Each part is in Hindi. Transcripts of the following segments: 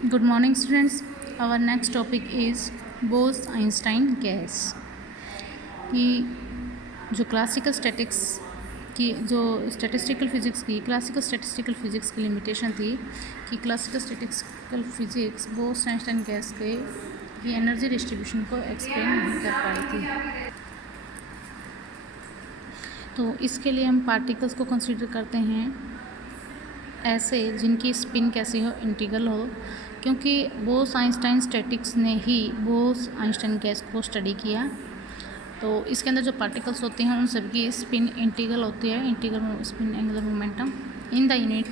Good morning, students. Our next topic is Bose-Einstein gas की जो क्लासिकल स्टैटिक्स की जो क्लासिकल स्टैटिस्टिकल फिजिक्स की लिमिटेशन थी कि क्लासिकल स्टैटिस्टिकल फिजिक्स बोस-आइंस्टाइन गैस के की एनर्जी डिस्ट्रीब्यूशन को एक्सप्लेन नहीं कर पाई थी। तो इसके लिए हम पार्टिकल्स को कंसीडर करते हैं ऐसे जिनकी स्पिन कैसी हो, इंटीग्रल हो, क्योंकि बोस-आइंस्टाइन स्टैटिक्स ने ही बोस-आइंस्टाइन गैस को स्टडी किया। तो इसके अंदर जो पार्टिकल्स होते हैं उन सबकी स्पिन इंटीग्रल होती है, integral spin angular momentum in the unit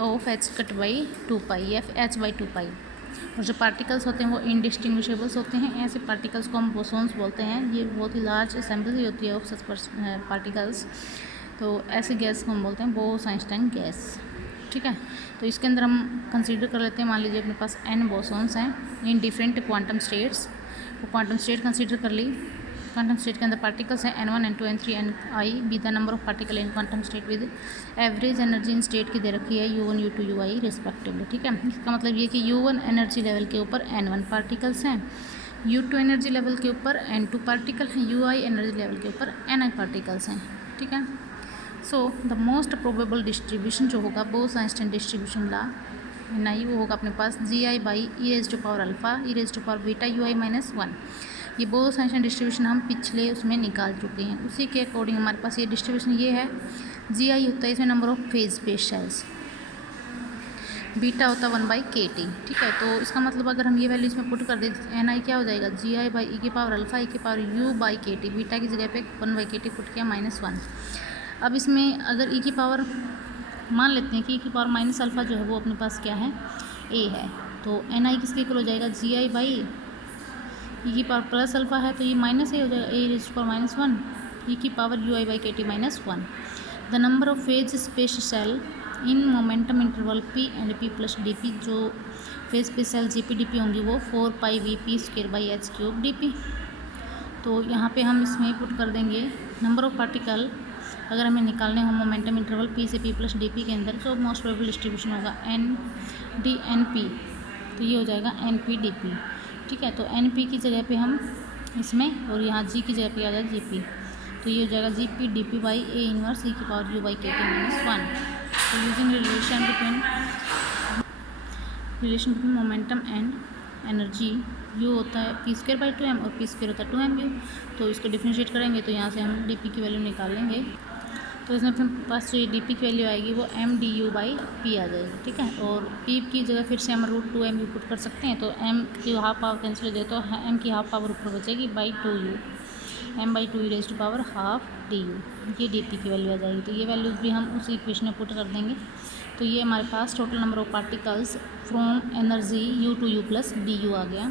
of h cut by 2π या h/2π। और जो पार्टिकल्स होते हैं वो इनडिस्टिंग्विशेबल्स होते हैं। ऐसे पार्टिकल्स को हम बोसॉन्स बोलते हैं। ये बहुत ही लार्ज असेंबली होती है ऑफ सच पार्टिकल्स। तो ऐसे गैस को हम बोलते हैं बोस-आइंस्टाइन गैस। ठीक है, तो इसके अंदर हम कंसीडर कर लेते हैं, मान लीजिए अपने पास n बोसॉन्स हैं इन डिफरेंट क्वांटम स्टेट्स। वो क्वांटम स्टेट कंसीडर कर ली। क्वांटम स्टेट के अंदर पार्टिकल्स हैं n1 n2 n3 ni be the number of particle in quantum state with average energy in state की दे रखी है u1 u2 ui रिस्पेक्टिवली। ठीक है, इसका मतलब ये कि u1 एनर्जी लेवल के ऊपर n1 पार्टिकल्स हैं, u2 एनर्जी लेवल के ऊपर n2 पार्टिकल हैं, ui एनर्जी लेवल के ऊपर ni पार्टिकल्स हैं। ठीक है, so the most probable distribution जो होगा बोस-आइंस्टाइन डिस्ट्रीब्यूशन ला ni वो होगा अपने पास gi by e⁻α e⁻β ui-1। ये बोस-आइंस्टाइन डिस्ट्रीब्यूशन हम पिछले उसमें निकाल चुके हैं। उसी के अकॉर्डिंग हमारे पास ये डिस्ट्रीब्यूशन ये है। gi होता है इसमें number of phase space shells, beta होता है 1/kT। ठीक है, तो इसका मतलब अगर हम ये वैल्यू इसमें पुट कर दें ni क्या हो जाएगा gi बाई e⁻u/kT, बीटा की जगह पे 1/kT पुट किया -1। अब इसमें अगर e की पावर मान लेते हैं कि e की पावर -α जो है वो अपने पास क्या है, a है, तो ni किसके इक्वल हो जाएगा gi बाई e की पावर +α है तो ये -a हो जाएगा, a⁻⁻1 e की power ui/kT -1। The number of phase space cell in momentum interval p and p plus dp, जो phase space cell gp dp होंगी वो 4πvp² dp। तो यहाँ पे हम इसमें पुट कर देंगे नंबर ऑफ पार्टिकल अगर हमें निकालने हो मोमेंटम इंटरवल p से p प्लस dp के अंदर, जो मोस्ट प्रोबेबल डिस्ट्रीब्यूशन होगा n/dnp, तो ये हो जाएगा np/dp। ठीक है, तो np की जगह पे हम इसमें और यहाँ g की जगह पे आ जाएगा gp, तो ये हो जाएगा gp/dp by a inverse e की पावर u/kT -1। तो using relation between momentum and energy, u होता है p²/2m और p² होता है 2mu। तो इसको डिफरेंशिएट करेंगे तो यहाँ से हम dp की वैल्यू निकाल लेंगे। तो इसमें अपने पास जो dp की वैल्यू आएगी वो mdu/p आ जाएगी। ठीक है, और p की जगह फिर से हम √2mu पुट कर सकते हैं, तो m की हाफ पावर कैंसिल हो जाए तो m की हाफ पावर ऊपर बचेगी /2u, m/2e⁻½ du, ये dp की वैल्यू आ जाएगी। तो ये वैल्यूज़ भी हम उसी इक्वेशन में पुट कर देंगे। तो ये हमारे पास total number of particles from energy u to u plus du आ गया।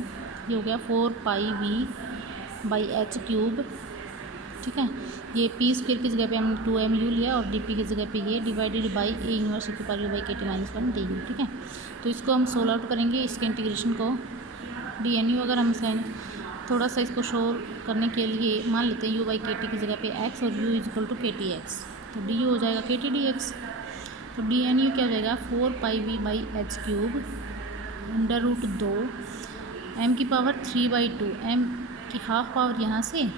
ये हो गया 4πv/h³। ठीक है, ये p² की जगह पे हमने 2mu लिया और dp की जगह पे ये divided by a inverse e की पावर u/kT -1 du। ठीक है, तो इसको हम सोल्व आउट करेंगे, इसके इंटीग्रेशन को dnu अगर हम इसका थोड़ा सा इसको शो करने के लिए मान लेते हैं u/kT की जगह पे x और u = kTx, तो du हो जाएगा kT dx। तो dnu क्या हो जाएगा 4πv/h³ √2 m की पावर 3/2, m की हाफ पावर यहाँ से,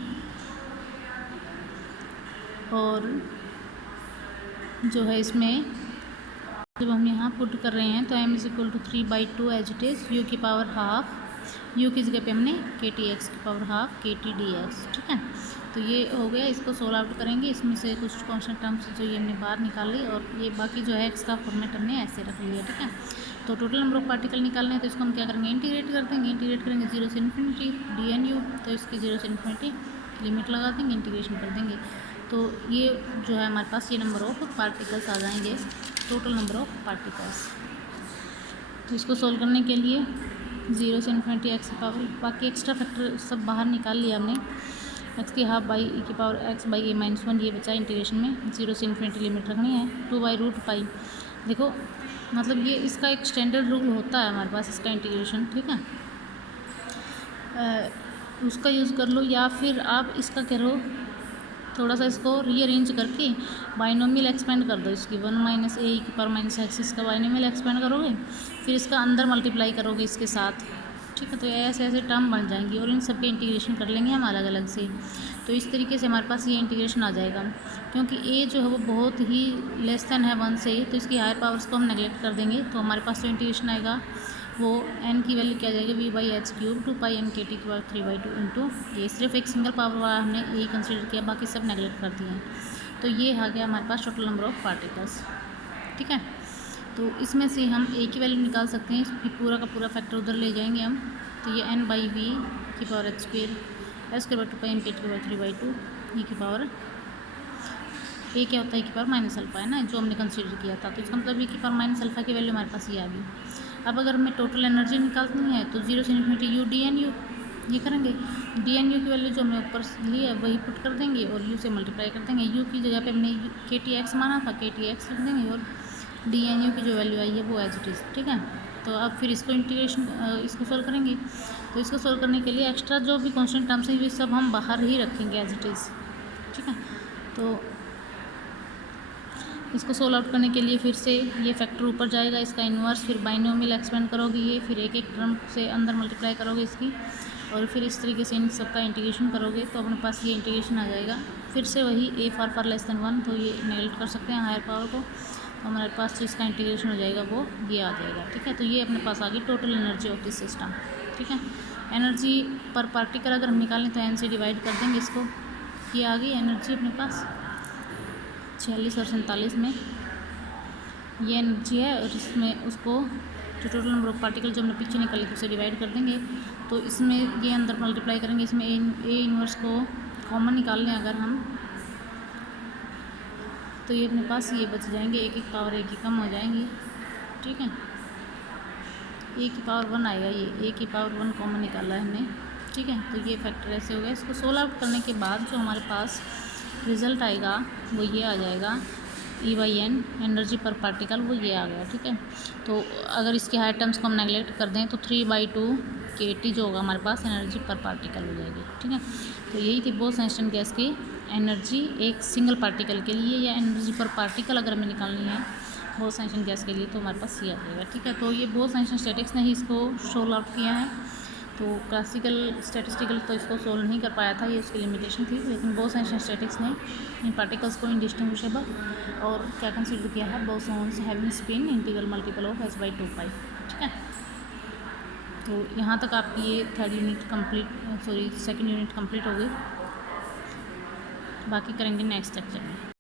और जो है इसमें जब हम यहाँ पुट कर रहे हैं तो m = 3/2 as it is, u की पावर हाफ, u की जगह पे हमने kTx की पावर हाफ kT dx। ठीक है, तो ये हो गया। इसको सोल्व आउट करेंगे, इसमें से कुछ कॉन्स्टेंट टर्म्स जो ये हमने बाहर निकाल ली और ये बाकी जो है एक्स का फॉर्मेट हमने ऐसे रख लिया। ठीक है, तो टोटल नंबर ऑफ पार्टिकल निकालने हैं तो इसको हम क्या करेंगे, इंटीग्रेट कर देंगे। इंटीग्रेट करेंगे 0 से इन्फिनिटी dnu, तो इसकी 0 से इन्फिनिटी लिमिट लगा देंगे, इंटीग्रेशन कर देंगे। तो ये जो है हमारे पास ये नंबर ऑफ पार्टिकल्स आ जाएंगे, टोटल नंबर ऑफ पार्टिकल्स। तो इसको सोल्व करने के लिए 0 से इन्फिनिटी x की पावर, बाकी एक्स्ट्रा फैक्टर सब बाहर निकाल लिया हमने, x की हाफ बाई e की पावर x/a-1 ये बचा इंटीग्रेशन में। 0 से इन्फिनिटी लिमिट रखनी है 2/√π। देखो मतलब ये इसका एक स्टैंडर्ड रूल होता है हमारे पास इसका इंटीग्रेशन। ठीक है, उसका यूज़ कर लो या फिर आप इसका करो थोड़ा सा इसको रीअरेंज करके बाइनोमियल एक्सपेंड कर दो इसकी 1 माइनस ए की पावर माइनस एक्स, इसका बाइनोमियल एक्सपेंड करोगे, फिर इसका अंदर मल्टीप्लाई करोगे इसके साथ, ठीक है। तो ऐसे ऐसे टर्म बन जाएंगी और इन सब के इंटीग्रेशन कर लेंगे हम अलग अलग से। तो इस तरीके से हमारे पास ये इंटीग्रेशन आ जाएगा। क्योंकि ए जो है वो बहुत ही लेस देन है 1 से, तो इसकी हायर पावर्स को हम नेगलेक्ट कर देंगे, तो हमारे पास जो इंटीग्रेशन आएगा वो n की वैल्यू क्या आ जाएगी, v/h³ 2πm/3/2 इंटू ये सिर्फ एक सिंगल पावर वाला हमने ए कंसिडर किया, बाकी सब नेगलेक्ट कर दिए हैं। तो ये आ गया हमारे पास टोटल नंबर ऑफ पार्टिकल्स, ठीक है। तो इसमें से हम ए की वैल्यू निकाल सकते हैं, फिर पूरा का पूरा फैक्टर उधर ले जाएंगे हम। तो ये n/v/h²/2πm/3/2 e की पावर ए क्या होता है, e की पावर माइनस अल्फा है ना, जो हमने कंसीडर किया था। तो इसका मतलब e की पावर माइनस अल्फा की वैल्यू हमारे पास ये आ गई। अब अगर हमें टोटल एनर्जी निकालनी है तो 0 से इन्फिनिटी u dnu ये करेंगे। dnu की वैल्यू जो हमने ऊपर ली है वही पुट कर देंगे और u से मल्टीप्लाई कर देंगे। u की जगह पे हमने kTx माना था, kTx लिख देंगे और dnu की जो वैल्यू आई है वो एज इट इज़, ठीक है। तो अब फिर इसको इंटीग्रेशन इसको सोल्व करेंगे। तो इसको सोल्व करने के लिए एक्स्ट्रा जो भी कॉन्स्टेंट टर्म्स हैं ये सब हम बाहर ही रखेंगे एज इट इज़, ठीक है। तो इसको सोल्व आउट करने के लिए फिर से ये फैक्टर ऊपर जाएगा, इसका इन्वर्स, फिर बाइनोमियल एक्सपेंड करोगे ये, फिर एक एक टर्म से अंदर मल्टीप्लाई करोगे इसकी, और फिर इस तरीके से इन सब का इंटीग्रेशन करोगे तो अपने पास ये इंटीग्रेशन आ जाएगा। फिर से वही ए फार लेस देन 1, तो ये नेगलेक्ट कर सकते हैं हायर पावर को, तो हमारे पास जो इसका इंटीग्रेशन हो जाएगा वो ये आ जाएगा, ठीक है। तो ये अपने पास आ गई total energy of this system, ठीक है। एनर्जी पर पार्टिकल अगर हम निकालें तो एन से डिवाइड कर देंगे इसको, ये आ गई एनर्जी अपने पास 46 और 47 में ये एनर्जी है, और इसमें उसको जो टोटल नंबर ऑफ पार्टिकल जो हमने पीछे निकाले थे उसे डिवाइड कर देंगे। तो इसमें ये अंदर मल्टीप्लाई करेंगे, इसमें ए इन्वर्स को कॉमन निकाल लें अगर हम, तो ये अपने पास ये बच जाएंगे, एक एक पावर ए की कम हो जाएंगी, ठीक है। ए की पावर 1 आएगा, ये ए की पावर 1 कॉमन निकाला है हमने, ठीक है। तो ये फैक्टर ऐसे हो गया। इसको सोल्व आउट करने के बाद जो हमारे पास रिज़ल्ट आएगा वो ये आ जाएगा E/n एनर्जी पर पार्टिकल, वो ये आ गया, ठीक है। तो अगर इसके हायर टर्म्स को हम नेगलेक्ट कर दें तो 3/2 kT जो होगा हमारे पास एनर्जी पर पार्टिकल हो जाएगी, ठीक है। तो यही थी बोस-आइंस्टाइन गैस की एनर्जी एक सिंगल पार्टिकल के लिए, या एनर्जी पर पार्टिकल अगर हमें निकालनी है बोस-आइंस्टाइन गैस के लिए तो हमारे पास ये आ जाएगा, ठीक है। तो ये बोस-आइंस्टाइन स्टैटिक्स ने ही इसको सोल्व आउट किया है। तो क्लासिकल स्टैटिस्टिकल तो इसको सोल्व नहीं कर पाया था, ये उसकी लिमिटेशन थी, लेकिन बोस-आइंस्टाइन स्टैटिक्स ने इन पार्टिकल्स को इंडिस्टिंग्विशेबल और क्या कंसिडर किया है, bosons having spin integral multiple of h/2π, ठीक है। तो यहाँ तक आपकी ये सेकंड यूनिट कंप्लीट हो गई। बाकी करेंगे नेक्स्ट लेक्चर में।